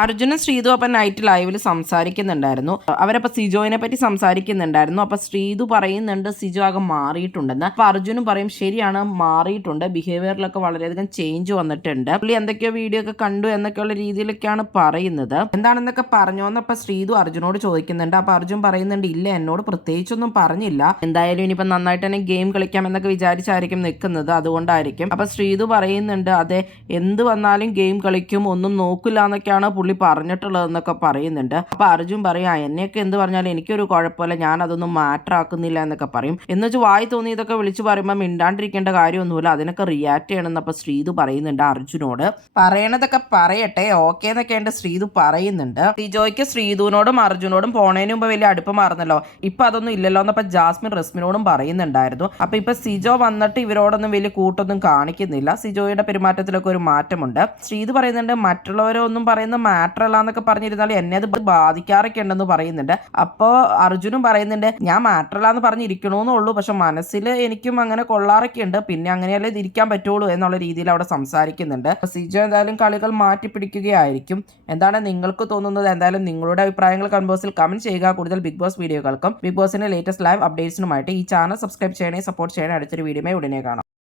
അർജുനും ശ്രീതു അപ്പം നൈറ്റ് ലൈവിൽ സംസാരിക്കുന്നുണ്ടായിരുന്നു. അവരപ്പോൾ സിജോയിനെ പറ്റി സംസാരിക്കുന്നുണ്ടായിരുന്നു. അപ്പോൾ ശ്രീതു പറയുന്നുണ്ട് സിജോ ആകെ മാറിയിട്ടുണ്ടെന്ന്. അപ്പോൾ അർജുനും പറയും ശരിയാണ്, മാറിയിട്ടുണ്ട്, ബിഹേവിയറിലൊക്കെ വളരെയധികം ചേഞ്ച് വന്നിട്ടുണ്ട്, പുള്ളി എന്തൊക്കെയോ വീഡിയോ ഒക്കെ കണ്ടു എന്നൊക്കെയുള്ള രീതിയിലൊക്കെയാണ് പറയുന്നത്. എന്താണെന്നൊക്കെ പറഞ്ഞോന്നപ്പോൾ ശ്രീതു അർജുനോട് ചോദിക്കുന്നുണ്ട്. അപ്പോൾ അർജുൻ പറയുന്നുണ്ട് ഇല്ല, എന്നോട് പ്രത്യേകിച്ചൊന്നും പറഞ്ഞില്ല, എന്തായാലും ഇനിയിപ്പോൾ നന്നായിട്ട് തന്നെ ഗെയിം കളിക്കാം എന്നൊക്കെ വിചാരിച്ചായിരിക്കും നിൽക്കുന്നത്, അതുകൊണ്ടായിരിക്കും. അപ്പോൾ ശ്രീതു പറയുന്നുണ്ട് അതെ, എന്ത് വന്നാലും ഗെയിം കളിക്കും, ഒന്നും നോക്കില്ല എന്നൊക്കെയാണ് പുള്ളി പറഞ്ഞിട്ടുള്ളതെന്നൊക്കെ പറയുന്നുണ്ട്. അപ്പോൾ അർജുൻ പറയും എന്നെയൊക്കെ എന്ത് പറഞ്ഞാലും എനിക്കൊരു കുഴപ്പമില്ല, ഞാൻ അതൊന്നും മാറ്റർ ആക്കുന്നില്ല എന്നൊക്കെ പറയും. എന്ന് വെച്ച് വായി തോന്നിയതൊക്കെ വിളിച്ച് പറയുമ്പോൾ മിണ്ടാണ്ടിരിക്കേണ്ട കാര്യമൊന്നുമില്ല, അതിനൊക്കെ റിയാക്ട് ചെയ്യണമെന്നപ്പോൾ ശ്രീതു പറയുന്നുണ്ട് അർജുനോട്. പറയണതൊക്കെ പറയട്ടെ, ഓക്കെ എന്നൊക്കെയുണ്ട് ശ്രീതു പറയുന്നുണ്ട്. സിജോയ്ക്ക് ശ്രീതുവിനോടും അർജുനോടും പോണേന് മുമ്പ് വലിയ അടുപ്പം മാറുന്നല്ലോ, ഇപ്പൊ അതൊന്നും ഇല്ലല്ലോ എന്നപ്പോൾ ജാസ്മിൻ റസ്മിനോടും പറയുന്നുണ്ടായിരുന്നു. അപ്പൊ ഇപ്പൊ സിജോ വന്നിട്ട് ഇവരോടൊന്നും വലിയ കൂട്ടൊന്നും കാണിക്കുന്നില്ല, സിജോയുടെ പെരുമാറ്റത്തിലൊക്കെ ഒരു മാറ്റമുണ്ട്. ശ്രീതു പറയുന്നുണ്ട് മറ്റുള്ളവരൊന്നും പറയുന്ന മാറ്റർ അല്ല എന്നൊക്കെ പറഞ്ഞിരുന്നാലും എന്നെ അത് ബാധിക്കാറൊക്കെ ഉണ്ടെന്ന് പറയുന്നുണ്ട്. അപ്പോൾ അർജുനും പറയുന്നുണ്ട് ഞാൻ മാറ്റർ അല്ല എന്ന് പറഞ്ഞിരിക്കണമെന്നുള്ളൂ, പക്ഷെ മനസ്സിൽ എനിക്കും അങ്ങനെ കൊള്ളാറൊക്കെ ഉണ്ട്, പിന്നെ അങ്ങനെയല്ലേ ഇരിക്കാൻ പറ്റുള്ളൂ എന്നുള്ള രീതിയിൽ അവിടെ സംസാരിക്കുന്നുണ്ട്. സിജോ എന്തായാലും കളികൾ മാറ്റി പിടിക്കുകയായിരിക്കും. എന്താണ് നിങ്ങൾക്ക് തോന്നുന്നത്? എന്തായാലും നിങ്ങളുടെ അഭിപ്രായങ്ങൾ കമന്റ് ബോക്സിൽ കമന്റ് ചെയ്യുക. കൂടുതൽ ബിഗ് ബോസ് വീഡിയോകൾക്കും ബിഗ് ബോസിന്റെ ലേറ്റസ്റ്റ് ലൈവ് അപ്ഡേറ്റ്സിനുമായിട്ട് ഈ ചാനൽ സബ്സ്ക്രൈബ് ചെയ്യണേ, സപ്പോർട്ട് ചെയ്യണേ. അടുത്തൊരു വീഡിയോ ഉടനെ കാണാം.